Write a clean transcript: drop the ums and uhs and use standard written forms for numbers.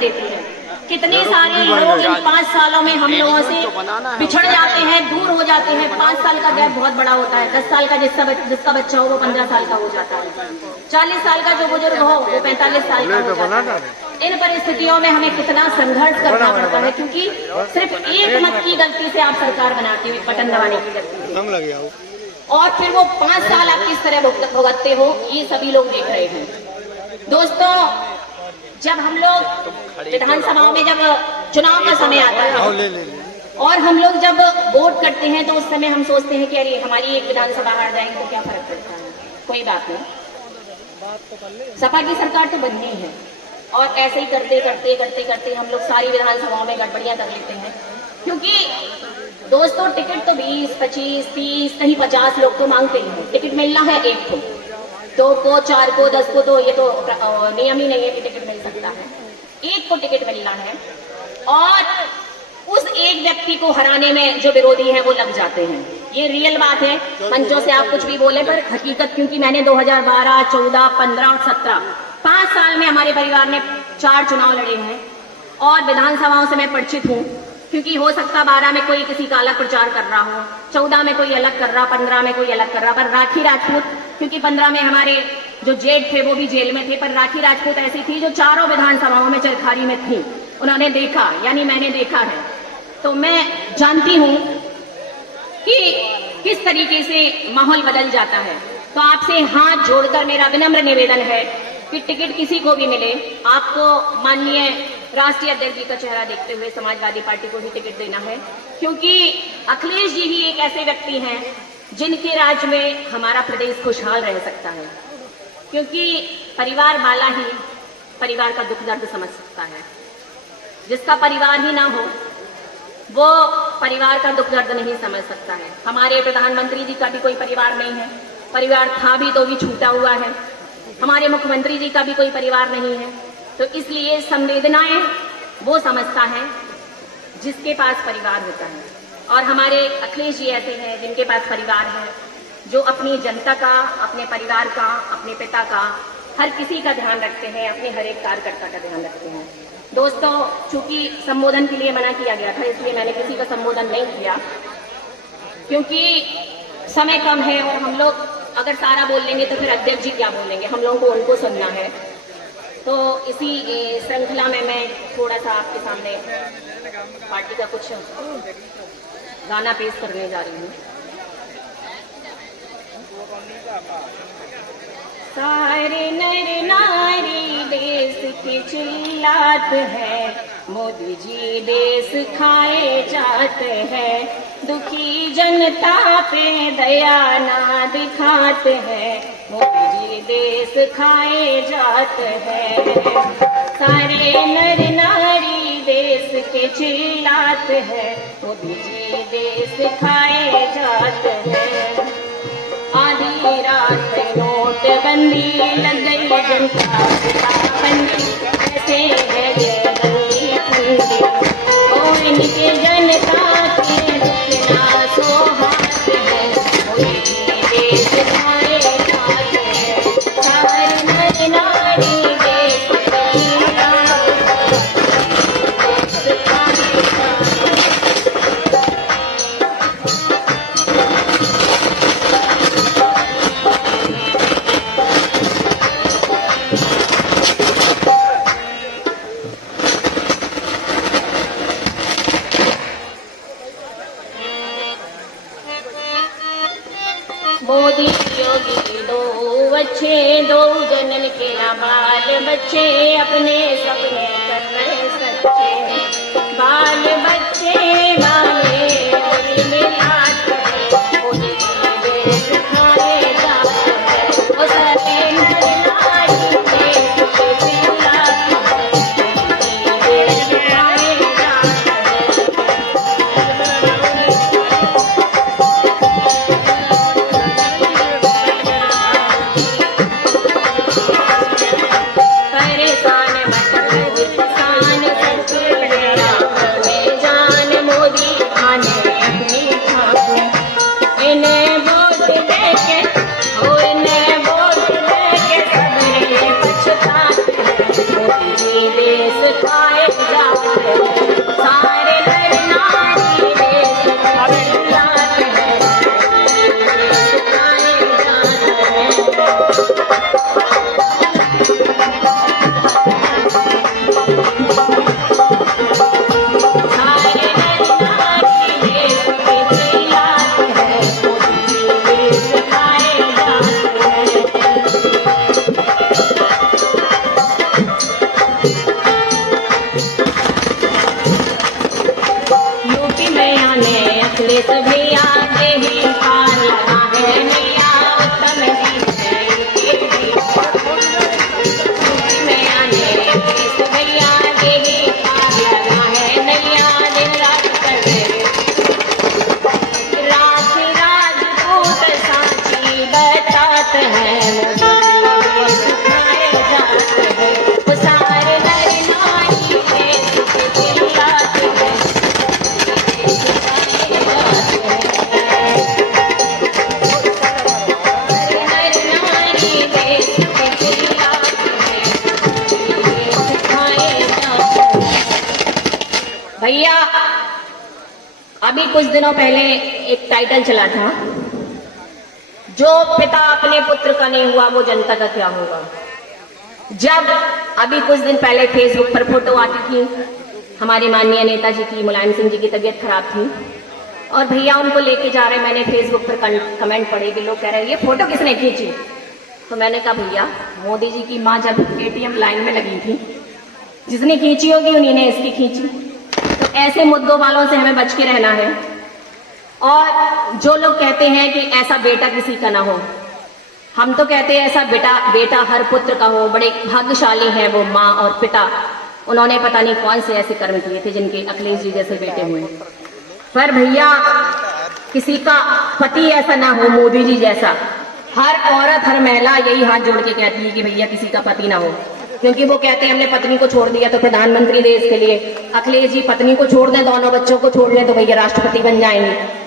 देती है। कितने सारे लोग इन 5 सालों में हम लोगों से बिछड़ जाते हैं, दूर हो जाते हैं। 5 साल का गैप बहुत बड़ा होता है। 10 साल का जिसका बच्चा हो वो 15 साल का हो जाता है। 40 साल का जो बुजुर्ग हो वो 45 साल का हो जाता है। इन परिस्थितियों में हमें कितना संघर्ष करना पड़ता है, क्योंकि सिर्फ एक मत की गलती से आप सरकार बनाते हो, बटन दबाने की गलती से, और फिर वो 5 साल आप किस तरह भुगतते हो, ये सभी लोग देख रहे हैं। दोस्तों, जब हम लोग विधानसभाओं में जब चुनाव का समय आता है और हम लोग जब वोट करते हैं तो उस समय हम सोचते हैं कि अरे हमारी एक विधानसभा हार जाएगी तो क्या फर्क पड़ता है, कोई बात नहीं, सपा की सरकार तो बननी है। और ऐसे ही करते करते करते करते हम लोग सारी विधानसभाओं में गड़बड़ियां कर लेते हैं। क्योंकि दोस्तों, टिकट तो 20, 25, 30, कहीं 50 लोग तो मांगते ही हैं। टिकट मिलना है एक को, 2 को, 4 को, 10 को, तो ये तो नियम ही नहीं है कि टिकट मिल सकता है। एक को टिकट मिलना है और उस एक व्यक्ति को हराने में जो विरोधी हैं वो लग जाते हैं। ये रियल बात है। मंचों से आप कुछ भी बोले, पर हकीकत, क्योंकि मैंने 2012, 14, 15 और 17 5 साल में हमारे परिवार ने 4 चुनाव लड़े हैं और विधानसभाओं से मैं परिचित हूँ। क्योंकि हो सकता 12 में कोई किसी का अलग प्रचार कर रहा हो, 14 में कोई अलग कर रहा, 15 में कोई अलग कर रहा, पर राखी राजपूत, क्योंकि 15 में हमारे जो जेठ थे वो भी जेल में थे, पर राखी राजपूत ऐसी थी जो चारों विधानसभाओं में चरखारी में थी। उन्होंने देखा, यानी मैंने देखा है, तो मैं जानती हूँ कि किस तरीके से माहौल बदल जाता है। तो आपसे हाथ जोड़कर मेरा विनम्र निवेदन है कि टिकट किसी को भी मिले, आपको माननीय राष्ट्रीय अध्यक्ष जी का चेहरा देखते हुए समाजवादी पार्टी को ही टिकट देना है। क्योंकि अखिलेश जी ही एक ऐसे व्यक्ति हैं जिनके राज में हमारा प्रदेश खुशहाल रह सकता है। क्योंकि परिवार वाला ही परिवार का दुख दर्द समझ सकता है। जिसका परिवार ही ना हो वो परिवार का दुख दर्द नहीं समझ सकता है। हमारे प्रधानमंत्री जी का भी कोई परिवार नहीं है, परिवार था भी तो भी छूटा हुआ है। हमारे मुख्यमंत्री जी का भी कोई परिवार नहीं है। तो इसलिए संवेदनाएं वो समझता है जिसके पास परिवार होता है। और हमारे अखिलेश जी ऐसे हैं जिनके पास परिवार है, जो अपनी जनता का, अपने परिवार का, अपने पिता का, हर किसी का ध्यान रखते हैं, अपने हर एक कार्यकर्ता का ध्यान रखते हैं। दोस्तों, चूंकि संबोधन के लिए मना किया गया था, इसलिए मैंने किसी का संबोधन नहीं किया, क्योंकि समय कम है और हम लोग अगर सारा बोल लेंगे तो फिर अध्यक्ष जी क्या बोलेंगे, हम लोगों को उनको सुनना है। तो इसी श्रृंखला में मैं थोड़ा सा आपके सामने पार्टी का कुछ गाना पेश करने जा रही हूँ। सारे नर नारी देश की चिल्लात है, मोदी जी देश खाए जाते हैं, दुखी जनता पे दया ना दिखाते हैं, मोदी जी देश खाए जाते हैं। सारे नर नारी देश के चिल्लाते हैं, मोदी जी देश खाए जाते हैं। आधी रात नोटबंदी लग गई, जनता बंदी कैसे है ये बंदी ठंडी, ओ इनके जनता के दुखना सो हाथ है, मोदी जी देश खाए जाते हैं। सारे नर नारी देश की मोदी योगी दो अच्छे, दो जनन के ना बाल बच्चे, अपने सपने कर रहे सच्चे, बाल बच्चे वाले दिल में आते हैं, मोदी जी देश खाए जाते हैं। ओ सारे नर नारी देश के चिल्लाते हैं, मोदी जी देश खाए जाते हैं। परेशान मत सारे नर नारी देश की लाट है, सिखाए सारे नर नारी देश की लाट है, सिखाए जाते हैं। यूपी में आने अखिलेश भैया के ही पार लगा है नैया, उत्तम जी है यूपी में आने अखिलेश भैया के ही पार लगा है नैया, दिन रात करे राखी राजपूत साथी बतात है, सिखाए जाते हैं। वो सारे नर नारी देश के खिलाफ है, भैया अभी कुछ दिनों पहले एक टाइटल चला था, जो पिता अपने पुत्र का नहीं हुआ वो जनता का क्या होगा। जब अभी कुछ दिन पहले फेसबुक पर फोटो आती थी हमारे माननीय नेताजी की, मुलायम सिंह जी की तबीयत खराब थी और भैया उनको लेके जा रहे, मैंने फेसबुक पर कमेंट पढ़े कि लोग कह रहे हैं ये फोटो किसने खींची। तो मैंने कहा भैया मोदी जी की माँ जब एटीएम लाइन में लगी थी, जिसने खींची होगी उन्हीं ने इसकी खींची। तो ऐसे मुद्दों वालों से हमें बच के रहना है। और जो लोग कहते हैं कि ऐसा बेटा किसी का ना हो, हम तो कहते हैं ऐसा बेटा हर पुत्र का हो। बड़े भाग्यशाली हैं वो माँ और पिता, उन्होंने पता नहीं कौन से ऐसे कर्म किए थे जिनके अखिलेश जी जैसे बेटे हुए। पर भैया किसी का पति ऐसा ना हो मोदी जी जैसा। हर औरत हर महिला यही हाथ जोड़ के कहती है कि भैया किसी का पति ना हो, क्योंकि वो कहते हैं हमने पत्नी को छोड़ दिया तो प्रधानमंत्री देश के लिए। अखिलेश जी पत्नी को छोड़ दें, दोनों बच्चों को छोड़ दें तो भैया राष्ट्रपति बन जाएंगे।